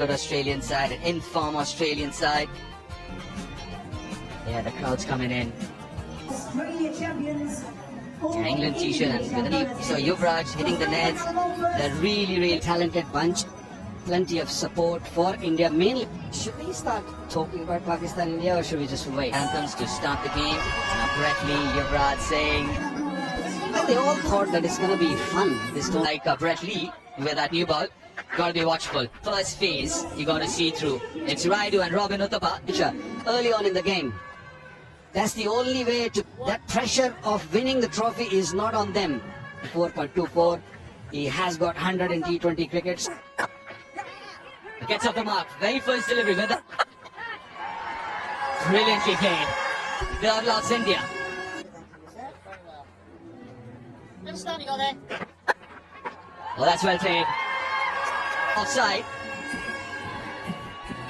Good Australian side, an in-form Australian side. Yeah, the crowd's coming in. Australia champions. England t-shirt and with the deep. So Yuvraj hitting the nets. They're really talented bunch. Plenty of support for India. Mainly, should we start talking about Pakistan India or should we just wait? Anthems to start the game. Brett Lee, Yuvraj Singh. Well, they all thought that it's going to be fun. This don't like Brett Lee with that new ball. Gotta be watchful. First phase, you gotta see through. It's Raidu and Robin Uthappa early on in the game. That's the only way to. That pressure of winning the trophy is not on them. 4.24. He has got 100 in T20 crickets. Gets off the mark. Very first delivery with the. Brilliantly played. Third loss India. Standing on there. Oh, that's well played. Offside.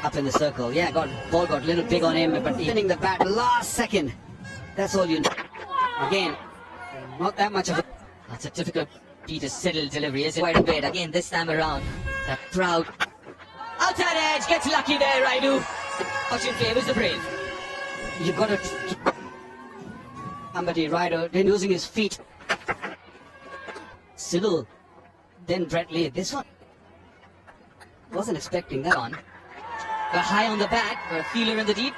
Up in the circle. Yeah, ball got a little big on him, but hitting the bat last second. That's all you know. Again, not that much of a. That's a typical Peter Siddle delivery, is it? Quite a bit. Again, this time around. That proud. Outside edge. Gets lucky there, Raidu. Fortune favors the brave. You got to. Somebody, Raidu, then using his feet. Siddle. Then Brett Lee. This one. Wasn't expecting that one. But high on the bat, a feeler in the deep.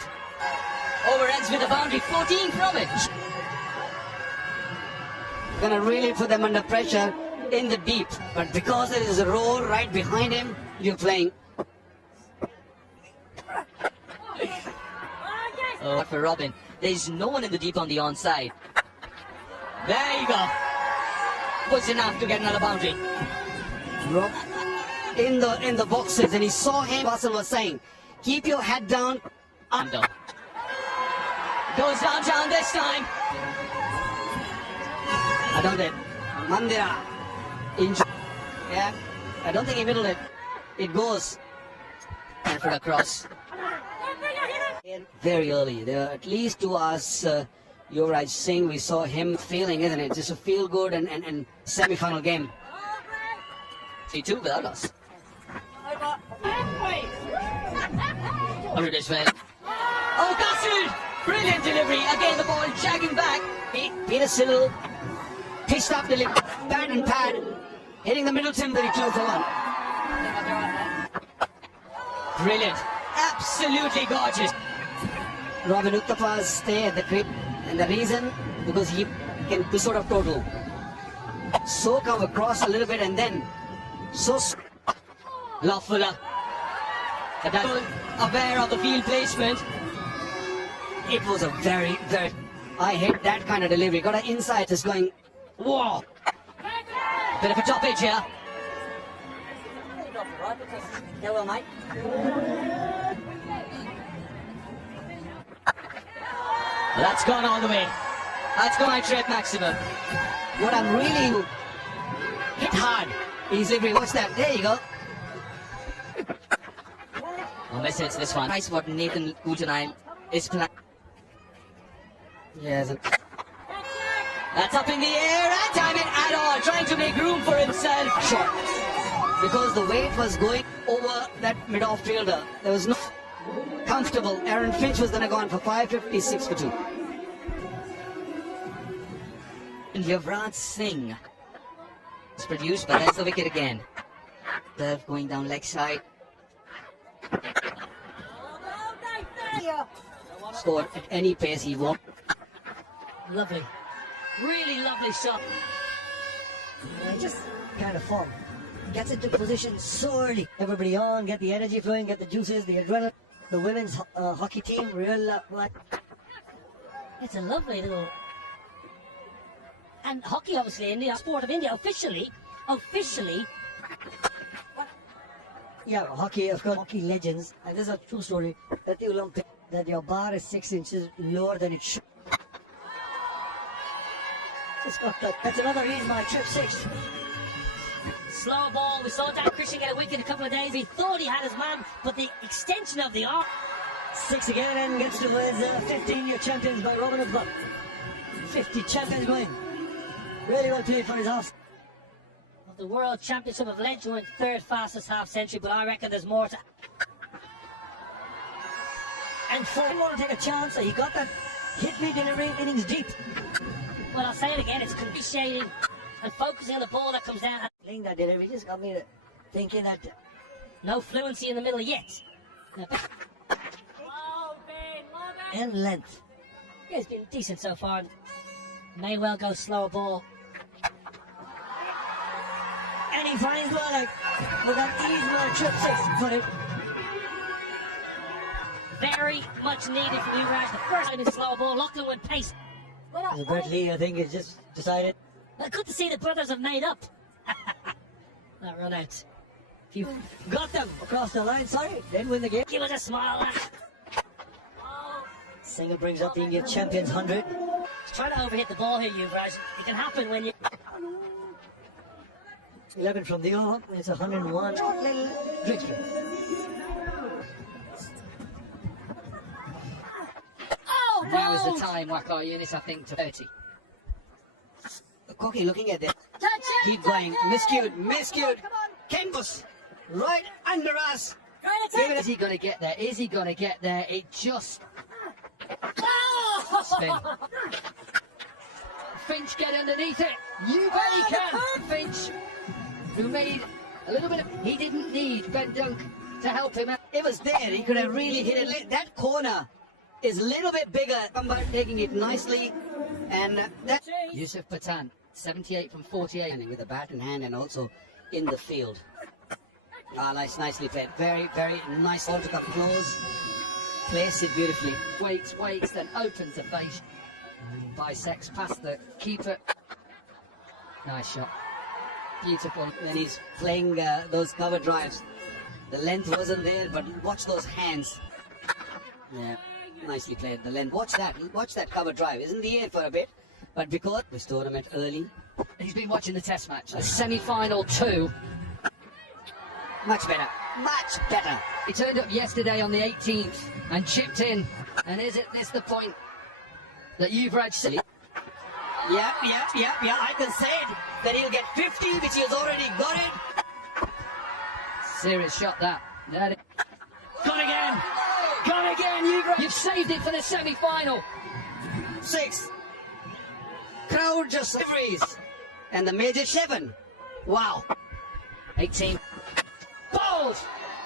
Over ends with a boundary, 14 from it. Gonna really put them under pressure in the deep. But because there is a roll right behind him, you're playing. Oh, for Robin. There's no one in the deep on the onside. There you go. Was enough to get another boundary. In the boxes, and he saw him. Basan was saying, keep your head down. Under. Goes downtown this time. I don't think Mandira injured. Yeah, I don't think he middled it. It goes. And for across. Very early. There are at least to us. Yuvraj Singh, we saw him failing, isn't it? Just a feel good and semi-final game. 3-2 without us. Oh, castled! Brilliant delivery. Again, the ball jagging back. Peter Siddle pitched up the pad and pad, hitting the middle timber. 2 for 1. Brilliant. Absolutely gorgeous. Robin Uthappa's stay at the crib, and the reason because he can do sort of total. So come across a little bit and then so. Lawfuller. Aware of the field placement. It was a very. I hate that kind of delivery. Got an insight just going. Whoa. Bit of a top edge here. Yeah, well, mate. That's gone all the way. That's gone my trade maximum. What I'm really hit hard is delivery. Watch that. There you go. Oh, miss hits this one. Nice what Nathan Kujanine is playing. Yes. That's up in the air and time it at all. Trying to make room for himself. Short. Because the weight was going over that mid-off fielder. There was no comfortable. Aaron Finch was going to go on for 556 for 2. And Yuvraj Singh is produced, but that's the wicket again. Serve going down leg side. Score at any pace he wants. Lovely. Really lovely shot. Just kind of form. Gets into position so early. Everybody on, get the energy flowing, get the juices, the adrenaline. The women's hockey team, real It's a lovely little. And hockey, obviously, India, sport of India, officially. Yeah, hockey, of course, hockey legends. And this is a true story. At the Olympics, that your bar is 6 inches lower than it should. Just got that. That's another reason why trip 6. Slow ball. We saw Dan Christian get a wicket a couple of days. He thought he had his man, but the extension of the arm. 6 again and gets to his 15-year champions by Robin Uthappa. 50 champions going. Really well played for his off. The World Championship of Length went third fastest half century, but I reckon there's more to. And Ford wanted to take a chance, so he got that hit me delivery innings deep. Well, I'll say it again, it's appreciating and focusing on the ball that comes down. Playing that delivery just got me to thinking that. No fluency in the middle yet. And length. Yeah, it's been decent so far. May well go slower ball. And he finds one like, with that ease one trip 6 for it. Very much needed from Yuvraj. The first time in slow ball, Lachlan with pace. Brett Lee, I think, has just decided. Well, good to see the brothers have made up. That run out. You got them across the line, sorry, didn't win the game. Give us a smile, lad. Singer brings up the Indian champions 100. Try to overhit the ball here, Yuvraj. It can happen when you... 11 from the over, it's 101. Short little victory. Oh, Now is the time, Wako Yunis, I think, to 30. Koki looking at this. Keep going. Miscued. Kenbus, right under us. Is he going to get there? Is he going to get there? It just... Spin. Finch, get underneath it. You bet he can. Finch, who made a little bit of... He didn't need Ben Dunk to help him out. It was there. He could have really hit it. That corner is a little bit bigger. Somebody taking it nicely. And that... Yusuf Pathan, 78 from 48. With a bat in hand and also in the field. Nicely played. Very, very nice ball to come close. Place it beautifully. Waits, then opens the face. Bisects past the keeper. Nice shot. Beautiful. Then he's playing those cover drives. The length wasn't there, but watch those hands. Yeah, nicely played. The length. Watch that cover drive. It's in the air for a bit, but because this tournament early, he's been watching the test match. The semi-final 2. Much better. He turned up yesterday on the 18th and chipped in. And is this the point that Yuvraj said? Yeah. I can say it, that he'll get 50, which he has already got it. Serious shot, that. Gone again, Yuvraj. You've saved it for the semi-final. 6. Crowd just deliveries. And the major 7. Wow. 18. Bowled!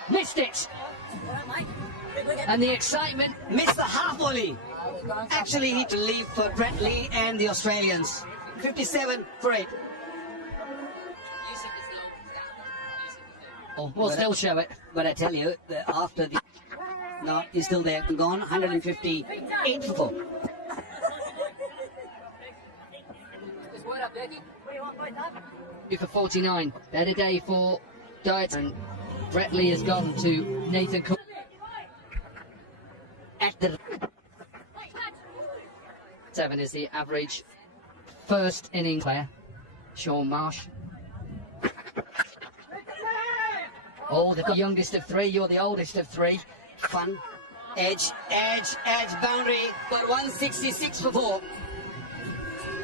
Missed it! And the excitement missed the half volley. Actually, he to leave for Brett Lee and the Australians. 57 for 8. We'll still show it, but I tell you, after the... No, he's still there. Gone, 158 for 4. For 49. Better day for Diet. And Brett Lee has gone to Nathan Cook. At the 7 is the average first inning player. Sean Marsh. Oh, the youngest of 3, you're the oldest of 3. Fun. Edge, boundary. But 166 for 4.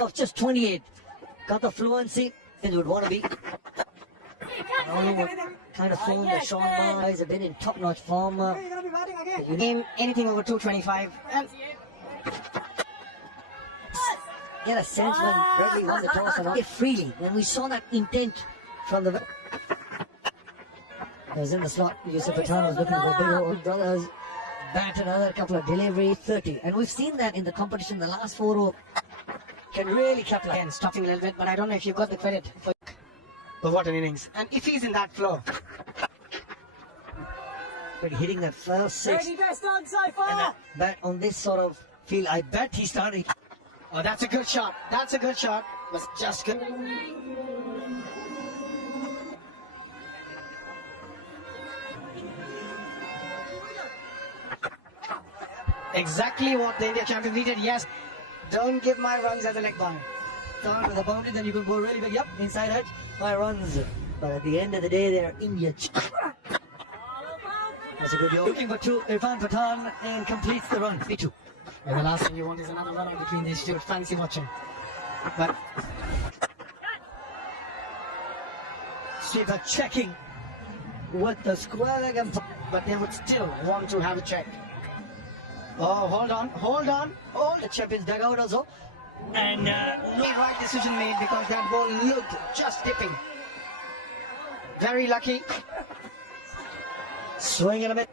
Of just 28. Got the fluency it would want to be. I don't know what kind of form the Sean Marsh have been in top-notch form. You name anything over 225 and get a sense when Bradley won the toss and all freely. When we saw that intent from the... I was in the slot. Yusuf Pathan was looking for big old brothers. Bat another couple of delivery, 30. And we've seen that in the competition. The last 4 can really capitalize. Again, stopping a little bit, but I don't know if you've got the credit for... But what an innings. And if he's in that flow. But hitting that first 6. Very best done so far. But on this sort of field, I bet he started. Oh, that's a good shot. That's a good shot. Was just good. Exactly what the India champion needed. Yes. Don't give my runs as a leg ball. Start with a boundary, then you can go really big. Yep, inside edge, my runs. But at the end of the day, they're India. That's a good goal. Looking for 2. Irfan Pathan and completes the run. 3-2. And the last thing you want is another run between these two. Fancy watching. But sweeper checking with the square leg, But they would still want to have a check. Oh, hold on. the champions dugout also. And no right decision made because that ball looked just dipping. Very lucky. Swinging a bit.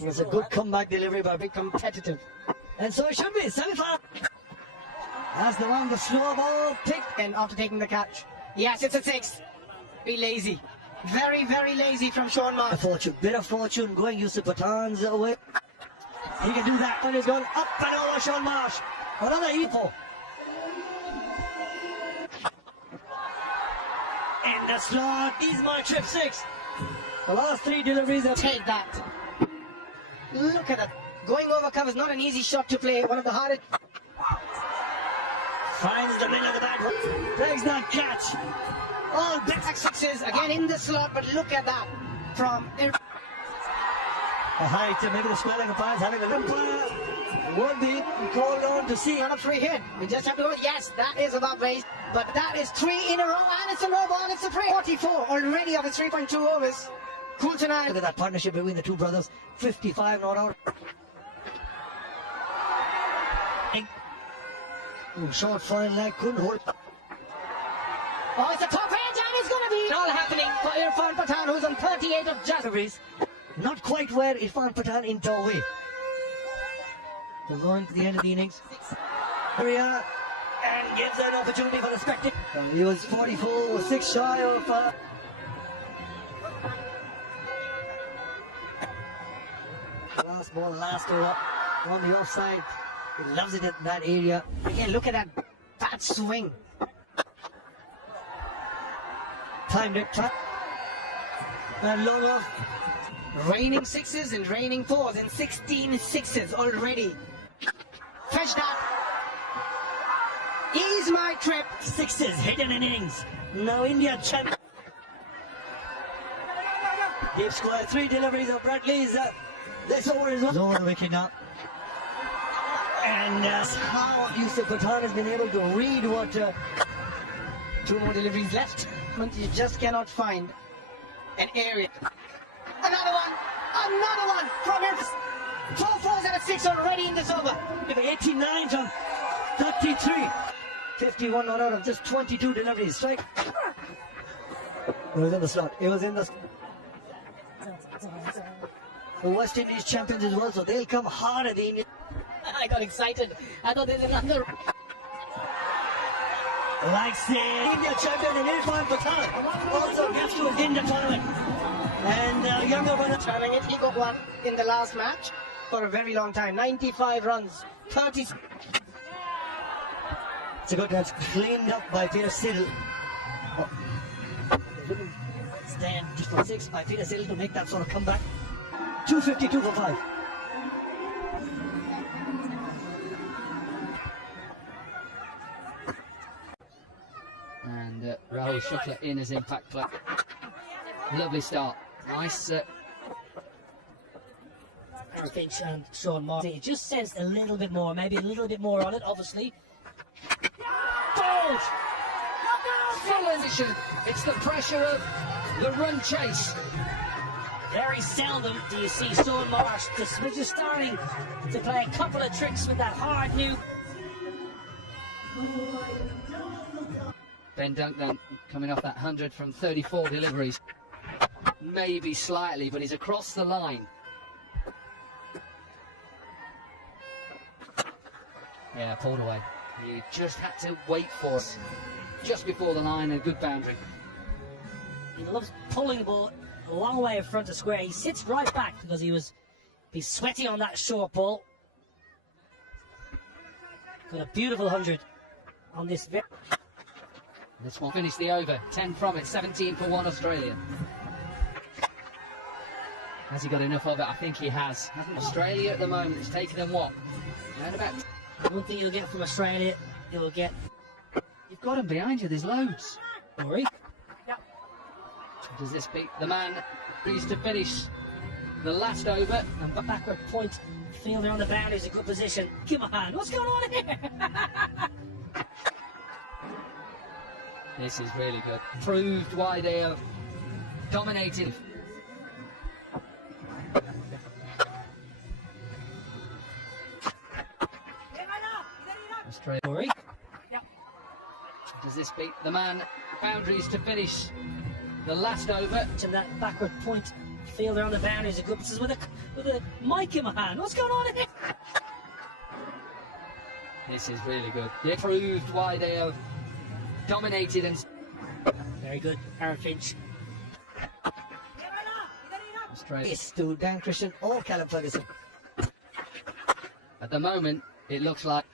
It was a good comeback delivery by Be competitive. And so it should be semi-final. That's the one, the slow ball picked. And after taking the catch, yes, it's a 6. Be lazy. Very, very lazy from Sean Marsh. Bit of fortune going Yusuf Pathan's way. He can do that, but he's gone up and over Sean Marsh. Another E4. In the slot, is my trip 6. The last 3 deliveries have Take that. Look at that. Going over cover is not an easy shot to play. One of the hardest. finds the middle of the back. Takes that catch. All big successes again in the slot, but look at that from. A height, maybe the square leg umpires having a look. Would be called on to see. On a free hit. We just have to go. Yes, that is above base. But that is 3 in a row, and it's a no ball. It's a free. 44 already of his 3.2 overs. Cool tonight. Look at that partnership between the two brothers. 55 not out. Short fine leg, couldn't hold. Oh, it's a top edge, and it's going to be all happening for Irfan Pathan, who's on 38 of just. Not quite where Irfan Pathan in away. They're going to the end of the innings. Area and gives an opportunity for the spectator. He was 44, was 6 shy of. Last ball, last over on the offside. He loves it in that area. Again, look at that bad swing. Timed it. And long off. Raining sixes and raining fours and 16 sixes already. Fetch that. Ease my trip. Sixes hidden in innings. Now India champion. Deep square, 3 deliveries of Bradley's. This over is over the wicket now. And how Yusuf Pathan has been able to read what 2 more deliveries left. But you just cannot find an area. Another one from him. 4 fours and a 6 already in this over. 89 on 33. 51 not out of just 22 deliveries. Strike. It was in the slot. It was in the. The West Indies champions as well, so they'll come hard at the Indian. I got excited. I thought there's another. Like say, India champion and Irfan Pathan also gets to in the tournament. And younger runner Trying it. He got one in the last match for a very long time. 95 runs. 30. It's a good catch, cleaned up by Peter Siddle. Stand just for 6 by Peter Siddle to make that sort of comeback. 252 for 5. And Rahul Shukla in as impact player. Lovely start. Nice. Finch and Sean Martin just sensed a little bit more, maybe a little bit more on it, obviously. Bold! Full position. It's the pressure of the run chase. Very seldom do you see Sean Marsh just starting to play a couple of tricks with that hard new. Ben Dunkman coming off that 100 from 34 deliveries. Maybe slightly, but he's across the line. Yeah, pulled away. He just had to wait for us. Just before the line, a good boundary. He loves pulling the ball a long way in front of square. He sits right back because he's sweaty on that short ball. Got a beautiful 100 on this. This one finished the over. 10 from it, 17 for 1 Australia. Has he got enough of it? I think he has. Australia at the moment is taking them what? Around about. One thing you'll get from Australia, you'll get. You've got him behind you. There's loads. Rory. Yep. Does this beat the man who used to finish the last over? And backward point fielder on the boundary is a good position. Come on, what's going on here? This is really good. Proved why they have dominated. Australia. Does this beat the man? Boundaries to finish the last over. And that backward point fielder on the boundaries is good. This is with a mic in my hand. What's going on here? This is really good. They proved why they have dominated and. Very good, Aaron Finch. Australia. It's to Dan Christian or Callum Ferguson. At the moment, it looks like.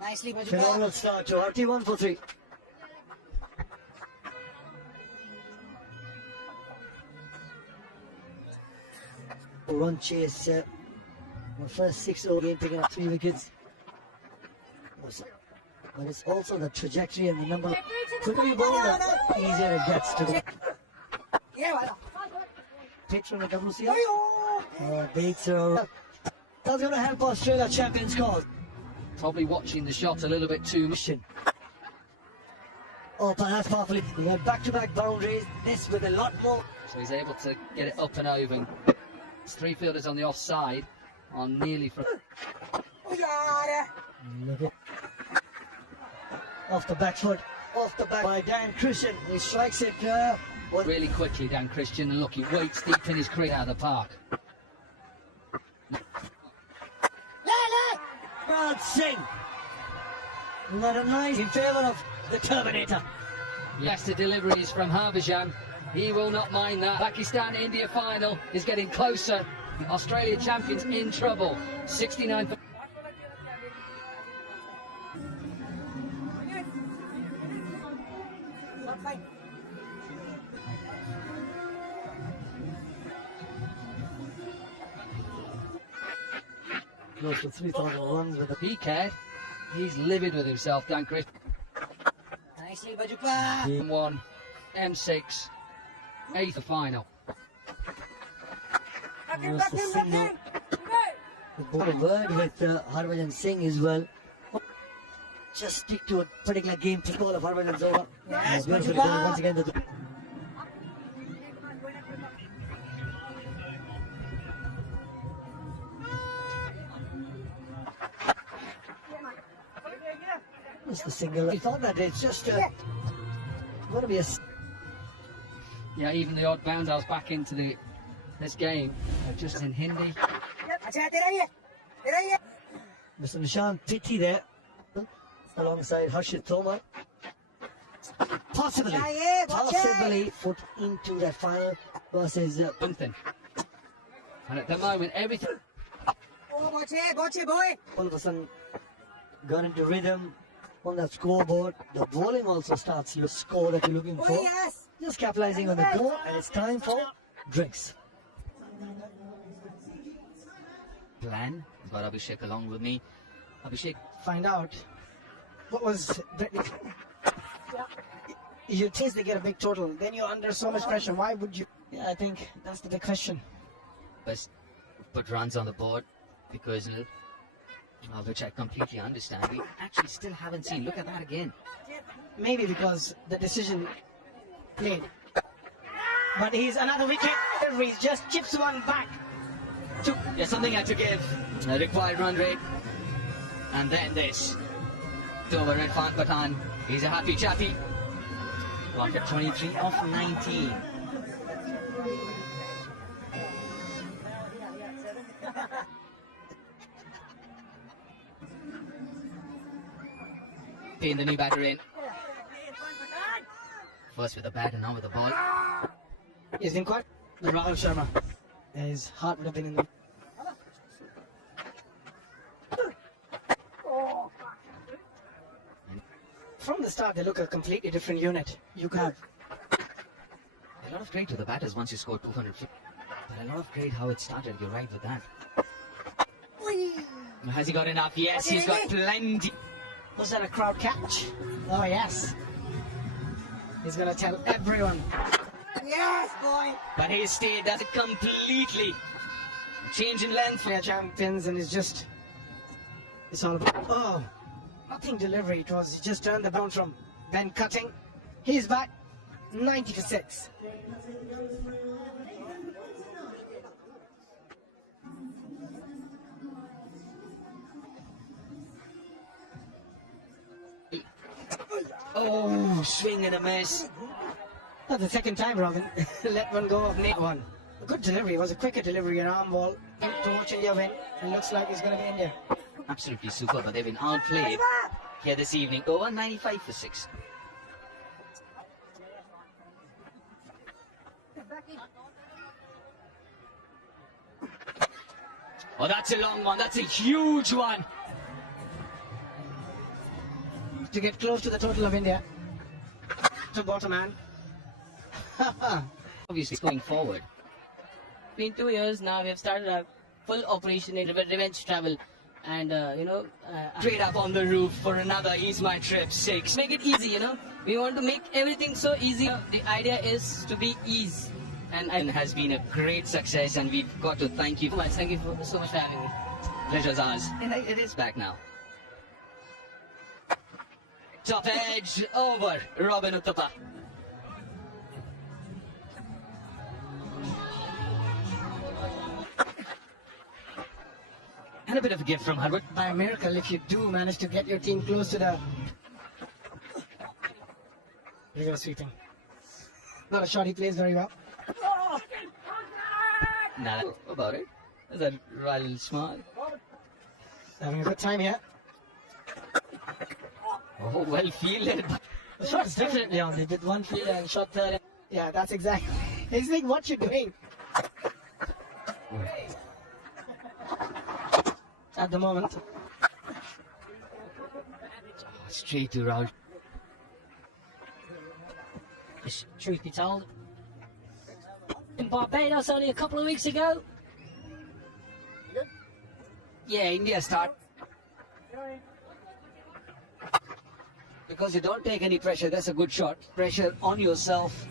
Nicely, Phenomenal start to RT1 for 3. Run chase. The first 6 over game, picking up 3 wickets. But it's also the trajectory and the number of quicker you bowl, the easier it gets to the pitch from the WCR. Bates are. That's going to help Australia champions cause. Probably watching the shot a little bit too much. Oh, perhaps powerfully. We had back-to-back boundaries. This with a lot more. So he's able to get it up and over. There's 3 fielders on the offside on nearly from. Off the back foot. Off the back by Dan Christian. He strikes it Really quickly, Dan Christian. And look, he waits deep in his crease out of the park. Raj Singh. Not a nice in favour of the Terminator. Yes, the deliveries from Harbhajan. He will not mind that. Pakistan-India final is getting closer. Australia champions in trouble. 69. Close to 3,000 runs with the PK. He's livid with himself, Dan Christian. Nicely, Bajuka. Game 1, M6, 8th final. was the signal. The ball word with Harbhajan Singh as well. Just stick to a particular game. Ball of Harbhajan's over. Yes, Beautifully Bajuka. done once again. It's the single. I thought that it's just going to be a. Yeah, even the odd bounce back into this game, just in Hindi. Mr. Nishant Pitti there, alongside Harshit Thomar. Possibly put into that final versus Something. And at the moment, everything. all of a sudden got into rhythm on that scoreboard. The bowling also starts your score that you're looking for. Just capitalizing on the goal, and it's time for drinks. Plan. I've got Abhishek along with me. Abhishek, Find out what was Brittany. You chase, they get a big total. Then you're under so much pressure. Why would you? Yeah, I think that's the big question. best put runs on the board because, which I completely understand. We actually still haven't seen. Look at that again. Maybe because the decision played. But he's another wicket. He just chips one back. There's something had to give. A required run rate. And then this. To over Irfan Pathan. He's a happy chappy. 1 for 23 off 19. Paying the new batter in. First with the bat and now with the ball. He's been quite. Rahul Sharma. His heart would have been in the. From the start, they look a completely different unit. You have A lot of credit to the batters once you score 250. But a lot of credit how it started. You're right with that. Has he got enough? Yes, he's got plenty. Was that a crowd catch? Oh, yes. He's going to tell everyone. Yes, boy. But he stayed. That's it completely. Change in length. They're champions, and it's just. It's all about. Oh, nothing delivery. It was. He just turned the bounce from Ben cutting He's back 90 for 6. Oh, swing and a miss. That's the second time, Robin. Let one go of net one. A good delivery. It was a quicker delivery, an arm ball to watch India win. It looks like it's going to be India. Absolutely super, but they've been outplayed here this evening. Over 95 for 6. Oh, that's a long one. That's a huge one. To get close to the total of India. To bottom man. Obviously, it's going forward. Been 2 years now. We have started a full operation in revenge travel, and Straight up on the roof for another Ease My Trip 6. make it easy. We want to make everything so easy. The idea is to be ease, And has been a great success, and we've got to thank you. Thank you so much for having me. Pleasure's ours. And it is back now. Top edge over Robin Uttapa. And a bit of a gift from Harvard. By a miracle, if you do manage to get your team close to the reverse sweeping. Not a shot, he plays very well. Nah, about it. Is that Riley Smart? Having a good time here. Oh, well fielded. The shot is definitely on. They did one field and shot third. Yeah, that's exactly. He's like, what you doing? At the moment. Straight to Raul. Truth be told, in Barbados only a couple of weeks ago. Yeah, India start. Because you don't take any pressure, that's a good shot. Pressure on yourself,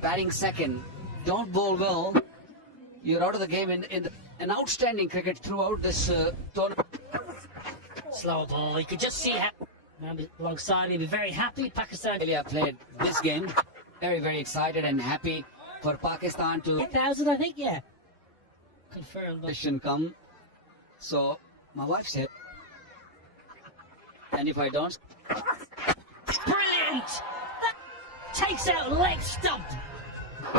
batting second. Don't bowl well. You're out of the game in an outstanding cricket throughout this tournament. Slow ball. You could just see how. Alongside, he'd be very happy. Pakistan. India played this game. Very, very excited and happy for Pakistan to 8,000, I think, yeah. Confirmed. mission come. So, my wife said, and if I don't, Brilliant! That takes out leg stump.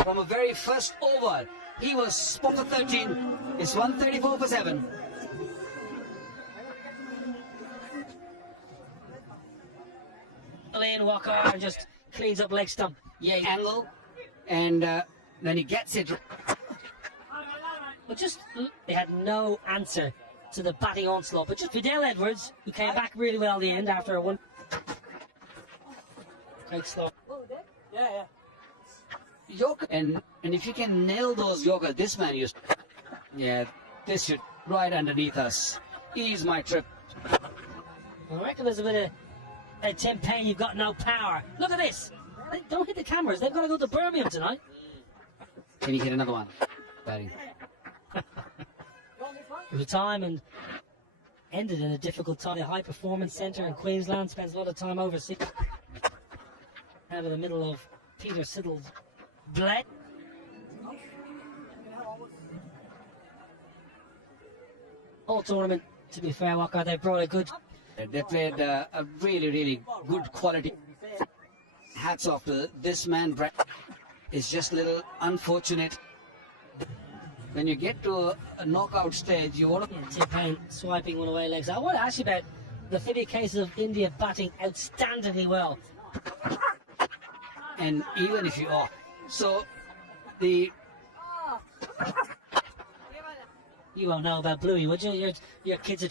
from a very first over, he was spot for 13. It's 134 for 7. Lane Walker just cleans up leg stump. Yeah, angle, and then he gets it. But just, they had no answer to the batting onslaught. But just Fidel Edwards, who came back really well at the end after a one. Great slow. Yorker, and if you can nail those Yorker, this man used. Yeah, this should right underneath us. Ease My Trip. I reckon there's a bit of Tim Payne, you've got no power. Look at this. Don't hit the cameras. They've got to go to Birmingham tonight. Can you hit another one? Batting. It was a time and ended in a difficult time. The High Performance Centre in Queensland spends a lot of time overseas. Out of the middle of Peter Siddle's bled. All tournament, to be fair, Walker, they brought a good. They played a really, really good quality. Hats off to this man, Brad. It's just a little unfortunate. When you get to a knockout stage, you want to. Yeah, Tim Payne swiping one away legs. I want to ask you about the 50 cases of India batting outstandingly well. And even if you are. So, the. You won't know about Bluey, would you? Your kids are